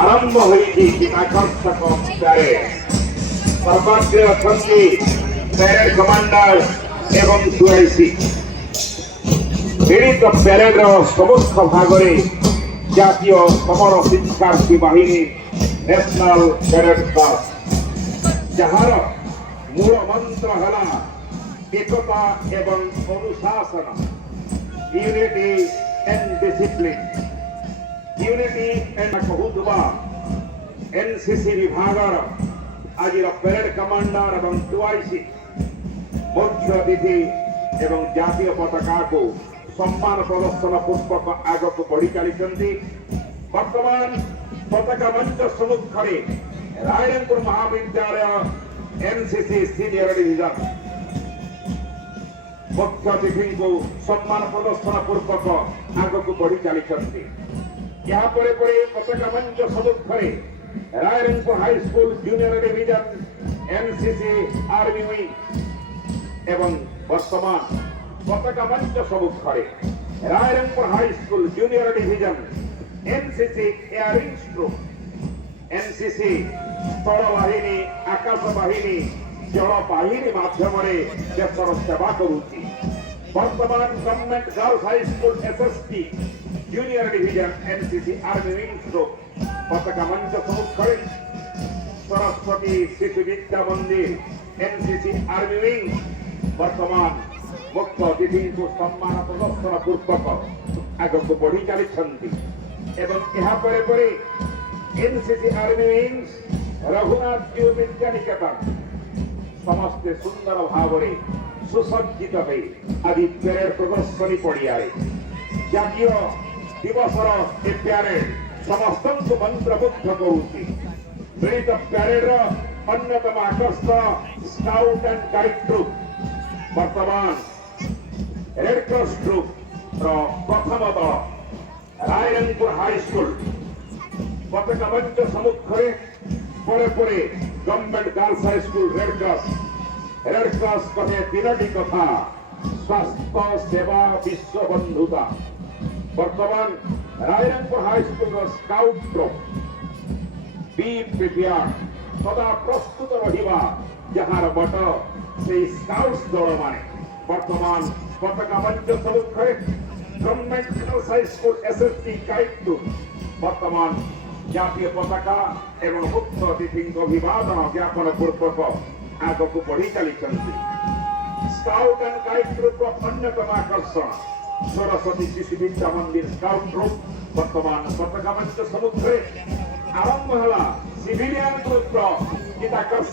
ଆରମ୍ଭ ହୋଇଛି ଚିତାକର୍ଷକ ପ୍ୟାରେଡ୍। ସର୍ବାଗ୍ରେ ଅଛନ୍ତି ପ୍ୟାରେଡ୍ କମାଣ୍ଡର ଏବଂ ଡିଆଇସି। ପୀଡ଼ିତ ପ୍ୟାରେଡ୍ର ସମ୍ମୁଖ ଭାଗରେ ଜାତୀୟ ସମର ଶିକ୍ଷାର୍ଥୀ ବାହିନୀ ନ୍ୟାସନାଲ ପ୍ୟାରେଡ୍ କର୍ପସ୍, ଯାହାର ମୂଳ ମନ୍ତ୍ର ହେଲା ଏକତା ଏବଂ ଅନୁଶାସନ, unity and discipline. Unity and कहुतुबा एनसीसी विभागर आज परेड कमांडर एवं डीआईसी मुख्य अतिथि एवं जातीय पताका को सम्मान प्रदर्शन पूर्वक आग को बढ़ी चली। वर्तमान पताका मंच सम्मुख रायरंगपुर महाविद्यालय एनसीसी सीनियर डिविजन मुख्य अतिथि को सम्मान प्रदर्शन पूर्वक आग को बढ़ी चली। यहाँ पताका मंच सम्मुखें Rairangpur high school junior division NCC army wing एवं वर्तमान पताका मंच सम्मुखें Rairangpur high school junior division NCC air wing group NCC स्थल बाहिनी आकाश बाहिनी जल बाहिनी माध्यम देशर सेवा करुच्ची। वर्तमान government girls high school SST junior division NCC army wing group पताका मंच सम्मुखें सरस्वती शिशु विद्या मंदिर एनसीसी आर्मी विंग वर्तमान मुख्य अतिथि को सम्मान प्रदर्शन पूर्वक आग को बढ़ी चली। एनसीसी आर्मी विंग रघुनाथ जीव विद्या निकेतन समस्ते सुंदर भाव सुसज्जित हो आज परेड प्रदर्शनी पड़िया जातीय दिवसर ए प्यारेड समस्त मंत्रमुग्ध करुच्ची। मिलित प्यारेड अन्यतम आकर्षण स्काउट एंड गाइड ग्रुप वर्तमान रेड क्रॉस ग्रुप प्रथम दल रायरंगपुर हाई स्कूल पताका मंच सम्मुखें government girls high school red cross कहे तीनटी कथा स्वास्थ्य सेवा विश्व बंधुता। वर्तमान Rairangpur high school scout group be prepared सदा प्रस्तुत रहिबा जहार मठ से स्काउट्स दल माने वर्तमान पताका मंच सम्मुखें government girls high school SST guide group वर्तमान जातीय पताका एवं मुख्य अतिथि अभिवादन ज्ञापन पूर्वक आग को बढ़ी चली। स्काउट एंड गाइड ग्रुप अन्यतम आकर्षण सरस्वती शिशु विद्या मंदिर स्काउट ग्रुप वर्तमान पताका मंच सम्मुखें आरंभ है सिविलियन ग्रुप चिताकर्षण।